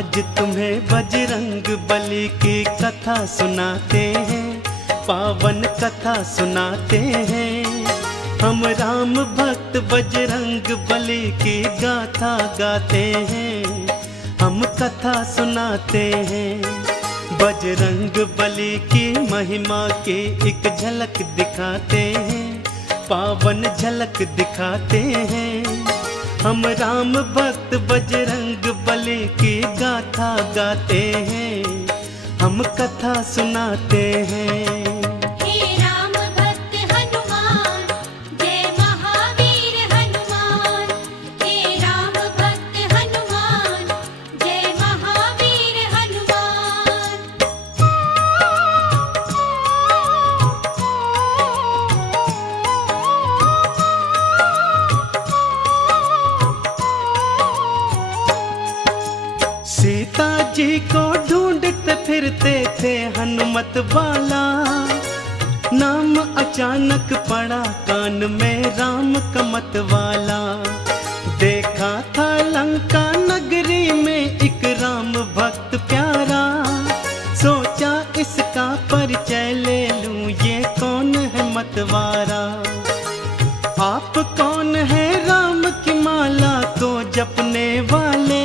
आज तुम्हें बजरंग बली की कथा सुनाते हैं, पावन कथा सुनाते हैं। हम राम भक्त बजरंग बली की गाथा गाते हैं, हम कथा सुनाते हैं। बजरंग बली की महिमा की एक झलक दिखाते हैं, पावन झलक दिखाते हैं। हम राम भक्त बजरंग बली की गाथा गाते हैं, हम कथा सुनाते हैं। सीता जी को ढूंढते फिरते थे हनुमत वाला, नाम अचानक पड़ा कान में राम का मत वाला। देखा था लंका नगरी में एक राम भक्त प्यारा, सोचा इसका परिचय ले लूं, ये कौन है मतवारा। आप कौन है राम की माला को जपने वाले,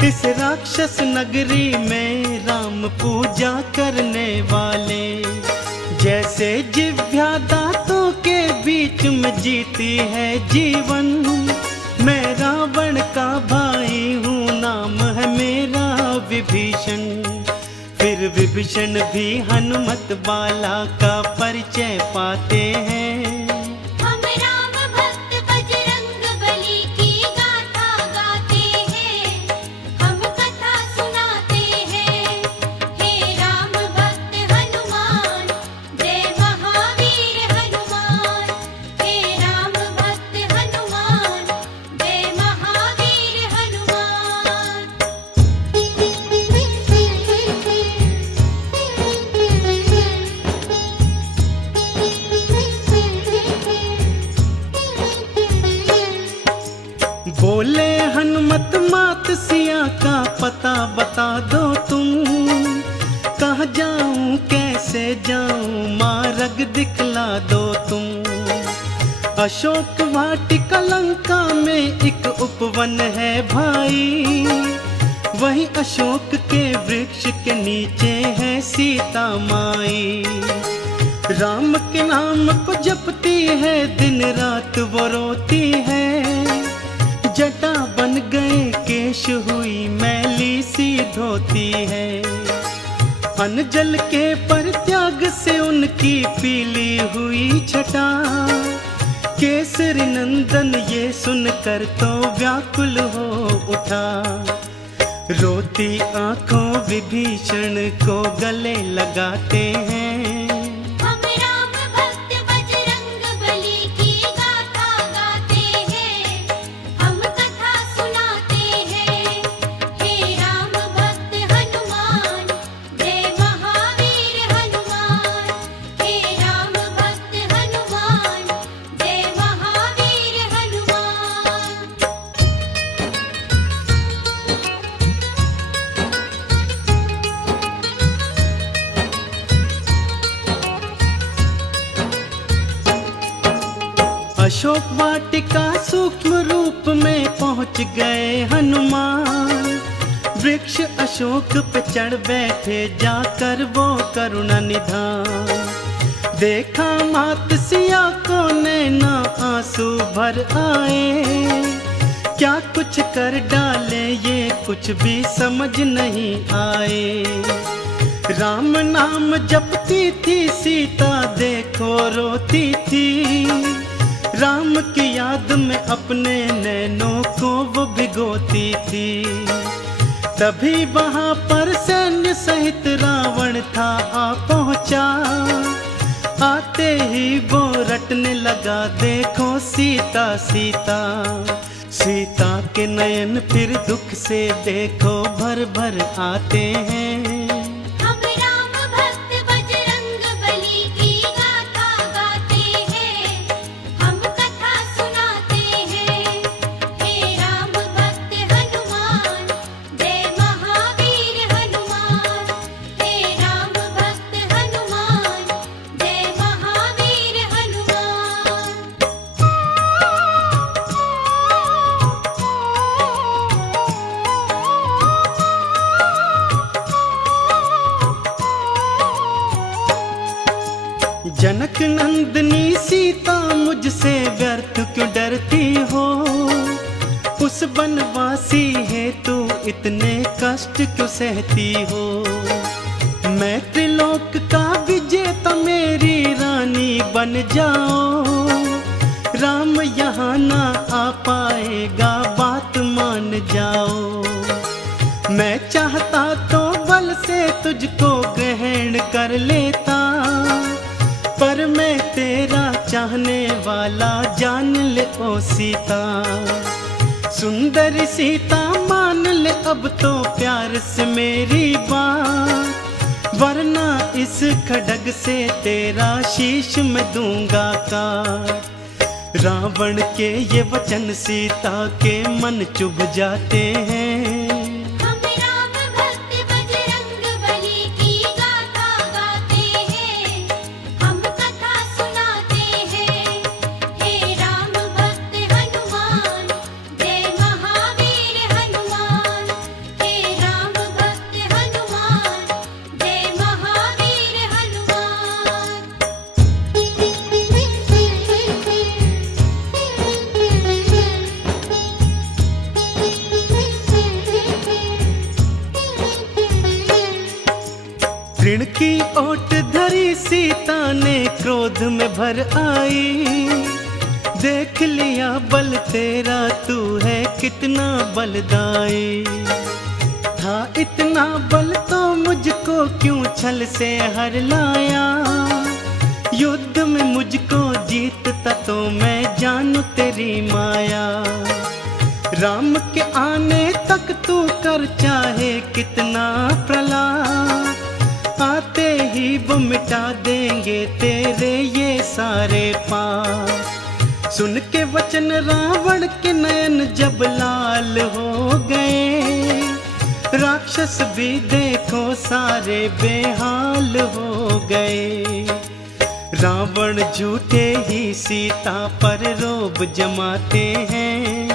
इस राक्षस नगरी में राम पूजा करने वाले। जैसे जिव्या दांतों के बीच में जीती है जीवन, मैं रावण का भाई हूँ, नाम है मेरा विभीषण। फिर विभीषण भी हनुमत वाला का परिचय पाते हैं। बोले हनुमत मात सिया का पता बता दो तुम, कहाँ जाऊं कैसे जाऊं मार्ग दिखला दो तुम। अशोक वाटिका लंका में एक उपवन है भाई, वही अशोक के वृक्ष के नीचे है सीता माई। राम के नाम को जपती है दिन रात वो रोती है, जटा बन गए केश हुई मैली सी धोती है। अनजल के परित्याग से उनकी पीली हुई छटा, केसरी नंदन ये सुनकर तो व्याकुल हो उठा। रोती आंखों विभीषण को गले लगाते हैं, अशोक वाटिका सूक्ष्म रूप में पहुंच गए हनुमान। वृक्ष अशोक पे चढ़ बैठे जाकर वो करुणा निधान। देखा मात सिया को नैना आंसू भर आए, क्या कुछ कर डाले ये कुछ भी समझ नहीं आए। राम नाम जपती थी सीता देखो रोती थी, राम की याद में अपने नैनों को वो भिगोती थी। तभी वहां पर सैन्य सहित रावण था आ पहुंचा, आते ही वो रटने लगा देखो सीता सीता। सीता के नयन फिर दुख से देखो भर भर आते हैं। जय नंदनी सीता मुझसे व्यर्थ क्यों डरती हो, उस बनवासी है तू इतने कष्ट क्यों सहती हो। मैं त्रिलोक का विजेता मेरी रानी बन जाओ, राम यहाँ ना आ पाएगा बात मान जाओ। मैं चाहता तो बल से तुझको ग्रहण कर लेता, पर मैं तेरा चाहने वाला जान ले ओ सीता। सुंदर सीता मान ले अब तो प्यार से मेरी बात, वरना इस खड्ग से तेरा शीश मैं दूंगा काट। रावण के ये वचन सीता के मन चुभ जाते हैं। हम राम भक्त बजरंग बली की गाथा गाते हैं, हम कथा सुनाते हैं। हे राम भक्त हनुमान, जय महावीर हनुमान। हे राम भक्त हनुमान, जय महावीर हनुमान। ऋण की ओट धरी सीता ने क्रोध में भर आई, देख लिया बल तेरा तू है कितना बलदाई। था इतना बल तो मुझको क्यों छल से हर लाया, युद्ध में मुझको जीतता तो मैं जानू तेरी माया। राम के आने तक तू कर चाहे कितना प्रलाप, आते ही वो मिटा देंगे तेरे ये सारे पाप। सुन के वचन रावण के नयन जब लाल हो गए, राक्षस भी देखो सारे बेहाल हो गए। रावण झूठे ही सीता पर रोब जमाते हैं।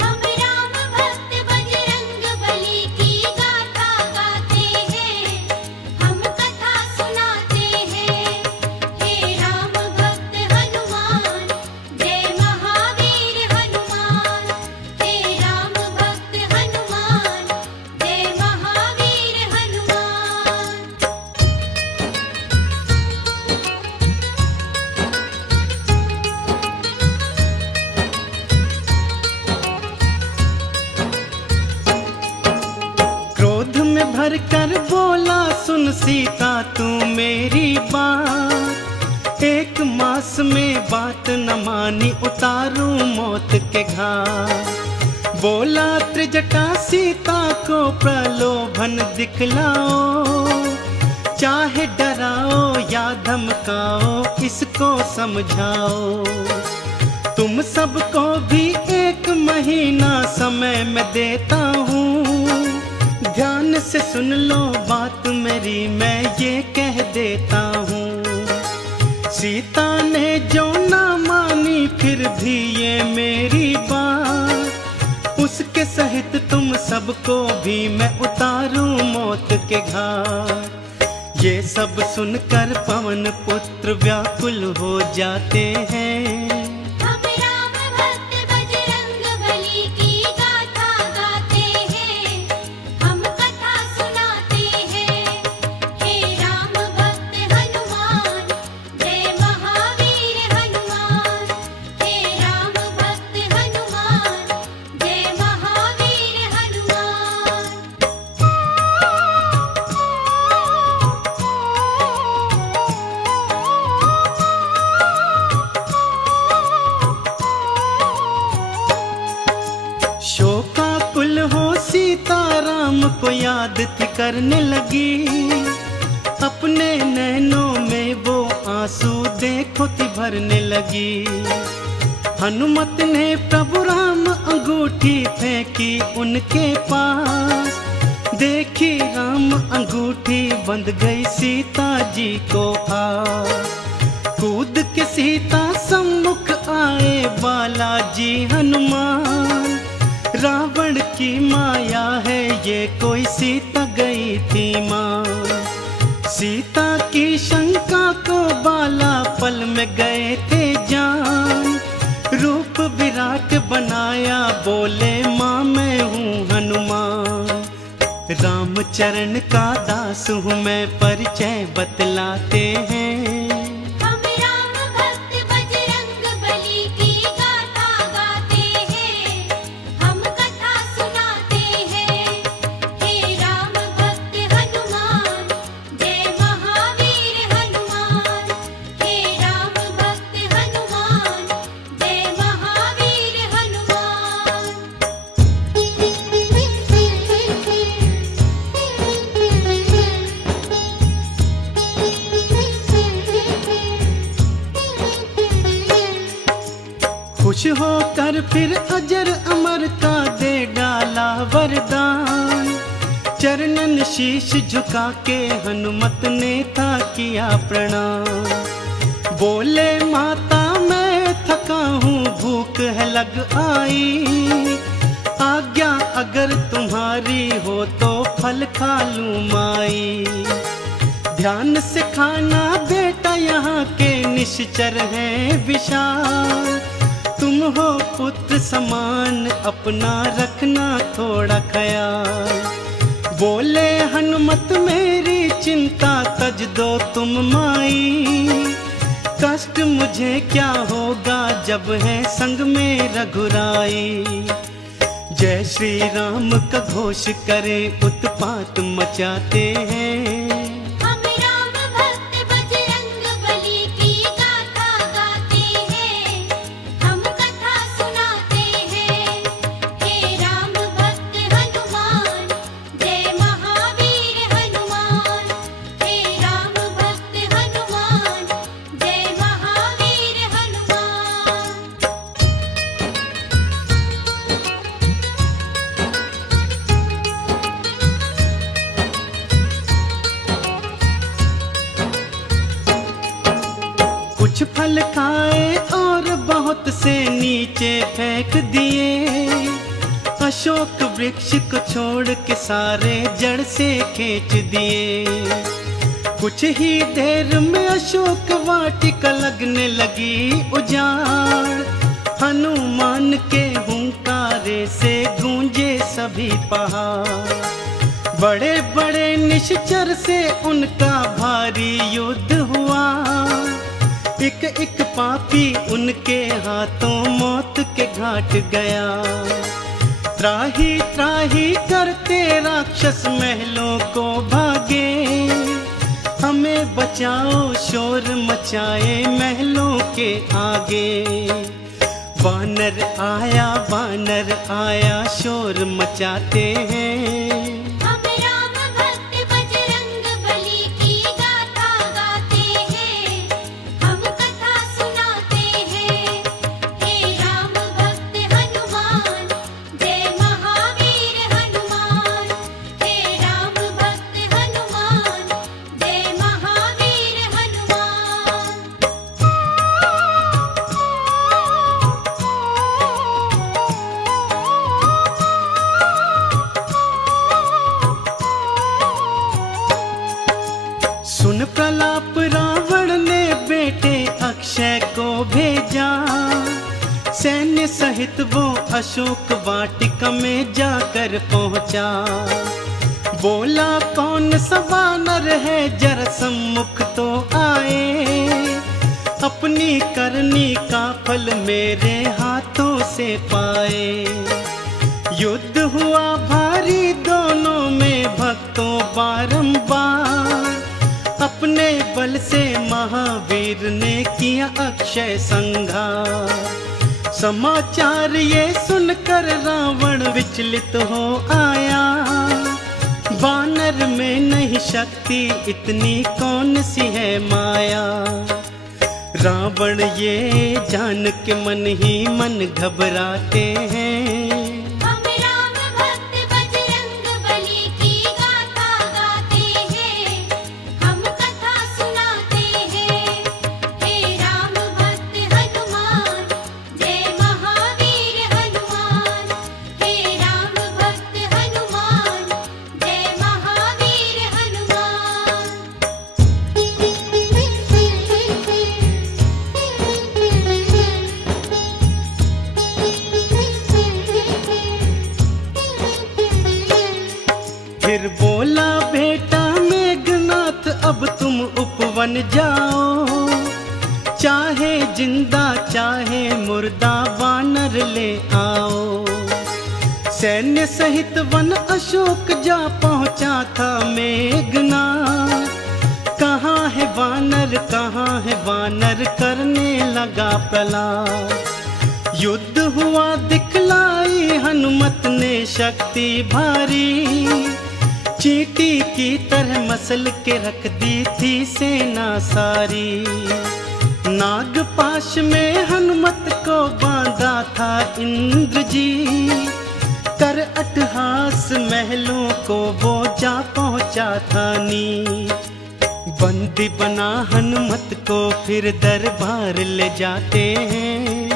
हम राम भक्त बजरंग बली की गाथा गाते हैं, हम कथा सुनाते हैं। हे राम भक्त हनुमान, जय महावीर हनुमान। हे राम भक्त हनुमान, जय महावीर हनुमान। क्रोध में भर कर बोला सुन सीता तू मेरी बात, एक मास में बात न मानी उतारूं मौत के घाट। बोला त्रिजटा सीता को प्रलोभन दिखलाओ, चाहे डराओ या धमकाओ इसको समझाओ। तुम सबको भी 1 महीना समय मैं देता हूँ, ध्यान से सुन लो बात मेरी मैं ये कह देता हूँ। सीता ने जो ना मानी फिर भी ये मेरी बात, उसके सहित तुम सबको भी मैं उतारूं मौत के घाट। ये सब सुनकर पवन पुत्र व्याकुल हो जाते हैं। हम राम भक्त बजरंग बली की गाथा गाते हैं, हम कथा सुनाते हैं। हे राम भक्त हनुमान, जय महावीर हनुमान। हे राम भक्त हनुमान, जय महावीर हनुमान। शोकाकुल हो सीता राम को याद थी करने लगी, अपने नैनों में वो आंसू देखो थी भरने लगी। हनुमत ने प्रभु राम अंगूठी फेंकी उनके पास, देखी राम अंगूठी बंध गई सीता जी को पास। कूद के सीता सम्मुख आए बालाजी हनुमान, रावण की माया है ये कोई सीता गई थी मां। सीता की शंका को बाला पल में गए थे जान, रूप विराट बनाया, बोले माँ मैं हूँ हनुमान। रामचरण का दास हूँ मैं, परिचय बतलाते हैं। हम राम भक्त बजरंग बली की गाथा गाते हैं, हम कथा सुनाते हैं। हे राम भक्त हनुमान, जय महावीर हनुमान। हे राम भक्त हनुमान, जय महावीर हनुमान। खुश होकर फिर अजर अमर का दे डाला वरदान, चरणन शीश झुका के हनुमत ने था किया प्रणाम। बोले माता मैं थका हूँ, भूख है लग आई, आज्ञा अगर तुम्हारी हो तो फल खा लूँ माई। ध्यान से खाना बेटा यहाँ के निश्चर हैं विशाल, तुम हो पुत्र समान अपना रखना थोड़ा ख्याल। बोले हनुमत मेरी चिंता तज दो तुम माई, कष्ट मुझे क्या होगा जब है संग में रघुराई। जय श्री राम का घोष करे उत्पात मचाते हैं। हम राम भक्त बजरंग बली की गाथा गाते हैं, हम कथा सुनाते हैं। हे राम भक्त हनुमान, जय महावीर हनुमान। हे राम भक्त हनुमान, जय महावीर हनुमान। कुछ फल खाए और बहुत से नीचे फेंक दिए, अशोक वृक्ष को छोड़ के सारे जड़ से खींच दिए। कुछ ही देर में अशोक वाटिका लगने लगी उजाड़, हनुमान के हुंकारे से गूंजे सभी पहाड़। बड़े बड़े निश्चर से उनका भारी युद्ध हुआ, एक एक पापी उनके हाथों मौत के घाट गया। त्राही त्राही करते राक्षस महलों को भागे, हमें बचाओ शोर मचाए महलों के आगे। वानर आया शोर मचाते हैं। हम राम भक्त बजरंग बली की गाथा गाते हैं, हम कथा सुनाते हैं। हे राम भक्त हनुमान, जय महावीर हनुमान। हे राम भक्त हनुमान, जय महावीर हनुमान। सुन प्रलाप रावण ने बेटे अक्षय को भेजा, सैन्य सहित वो अशोक वाटिका में जाकर पहुंचा। बोला कौन सा वानर है जरा सम्मुख तो आए, अपनी करनी का फल मेरे हाथों से पाए। युद्ध हुआ भारी दोनों में भक्तों बारंबार, अपने बल से महावीर ने किया अक्षय संहार। समाचार ये सुनकर रावण विचलित हो आया, वानर में नहीं शक्ति इतनी कौन सी है माया। रावण ये जान के मन ही मन घबराते हैं। हम राम भक्त बजरंग बली की गाथा गाते हैं, हम कथा सुनाते हैं। हे राम भक्त हनुमान, जय महावीर हनुमान। हे राम भक्त हनुमान, जय महावीर हनुमान। फिर बोला बेटा मेघनाथ अब तुम उपवन जाओ, चाहे जिंदा चाहे मुर्दा वानर ले आओ। सैन्य सहित वन अशोक जा पहुंचा था मेघनाथ, कहाँ है वानर करने लगा प्रलाप। युद्ध हुआ दिखलाई हनुमत ने शक्ति भारी, चींटी की तरह मसल के रख दी थी सेना सारी। नागपाश में हनुमत को बांधा था इंद्र जी, कर अट्टहास महलों को वो जा पहुंचा था नीच। बंदी बना हनुमत को फिर दरबार ले जाते हैं,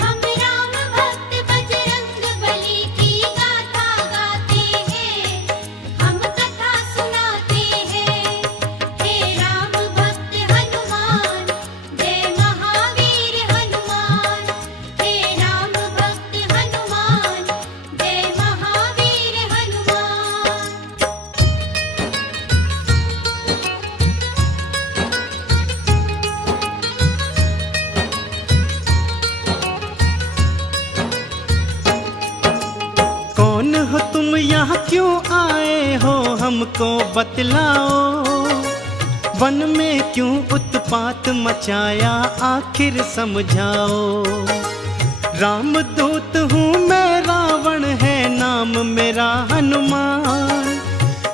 हम राम भक्त बजरंग बली की गाथा गाते हैं, हम कथा सुनाते हैं। हे राम भक्त हनुमान, जय महावीर हनुमान। हे राम भक्त हनुमान, जय महावीर हनुमान। कौन हो तुम यहाँ क्यों आए हो हमको बतलाओ, वन में क्यों उत्पात मचाया आखिर समझाओ। रामदूत हूँ मैं रावण है नाम मेरा हनुमान,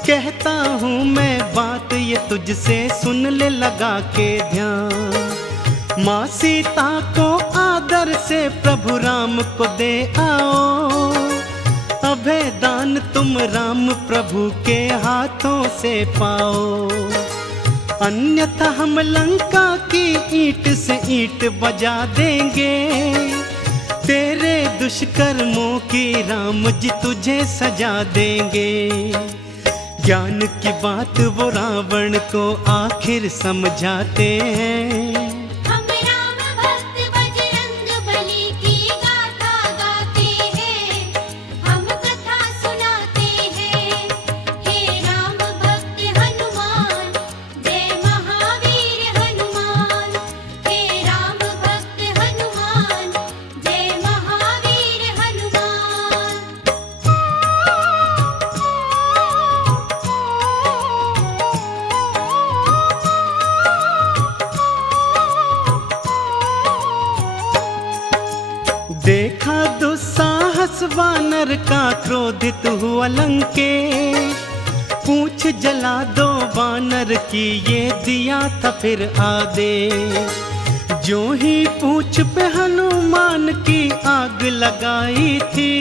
कहता हूँ मैं बात ये तुझसे सुन ले लगा के ध्यान। माँ सीता को आदर से प्रभु राम को दे आओ, अभय दान तुम राम प्रभु के हाथों से पाओ। अन्यथा हम लंका की ईंट से ईंट बजा देंगे, तेरे दुष्कर्मों की राम जी तुझे सजा देंगे। ज्ञान की बात वो रावण को आखिर समझाते हैं, हम राम भक्त बजरंग बली की गाथा गाते हैं, हम कथा सुनाते हैं। हे राम भक्त हनुमान, जय महावीर हनुमान। हे राम भक्त हनुमान, जय महावीर हनुमान। देखा दुस्साहस वानर का क्रोधित हुआ लंकेश, पूछ जला दो वानर की ये दिया था फिर आदेश। जो ही पूछ पे हनुमान की आग लगाई थी,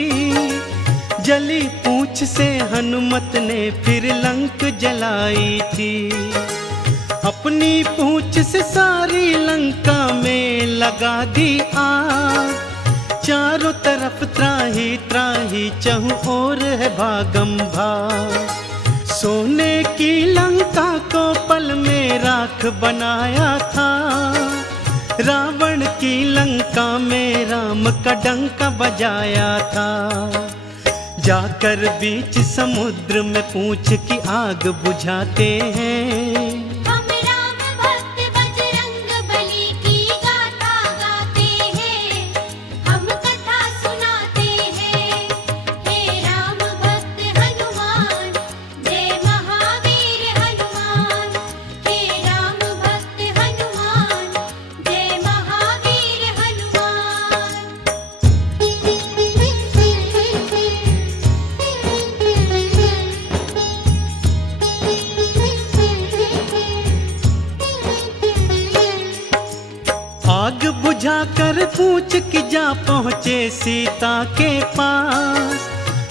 जली पूछ से हनुमत ने फिर लंक जलाई थी। अपनी पूछ से सारी लंका में लगा दी आग, चारों तरफ त्राही त्राही चहु और है भागम भाग। सोने की लंका को पल में राख बनाया था, रावण की लंका में राम का डंका बजाया था। जाकर बीच समुद्र में पूछ की आग बुझाते हैं, हम राम भक्त बजरंग बली की गाथा गाते हैं, हम कथा सुनाते हैं। हे राम भक्त हनुमान, जय महावीर हनुमान। हे राम भक्त हनुमान, जय महावीर हनुमान। आग बुझाकर पूछ की जा पहुँचे सीता के पास।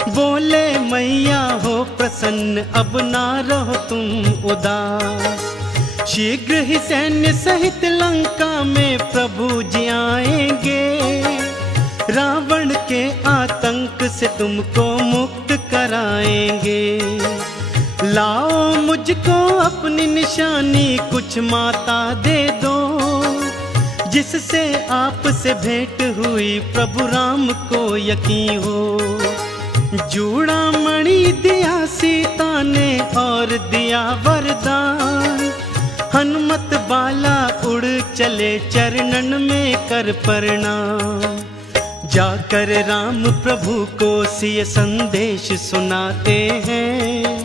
बोले मैया हो प्रसन्न अब ना रहो तुम उदास। शीघ्र ही सैन्य सहित लंका में प्रभु जी आएंगे, रावण के आतंक से तुमको मुक्त कराएंगे। लाओ मुझको अपनी निशानी कुछ माता दे दो, जिससे आपसे भेंट हुई प्रभु राम को यकीन हो। जूड़ा मणि दिया सीता ने और दिया वरदान। हनुमत बाला उड़ चले चरणन में कर प्रणाम। जाकर राम प्रभु को सिय संदेश सुनाते हैं।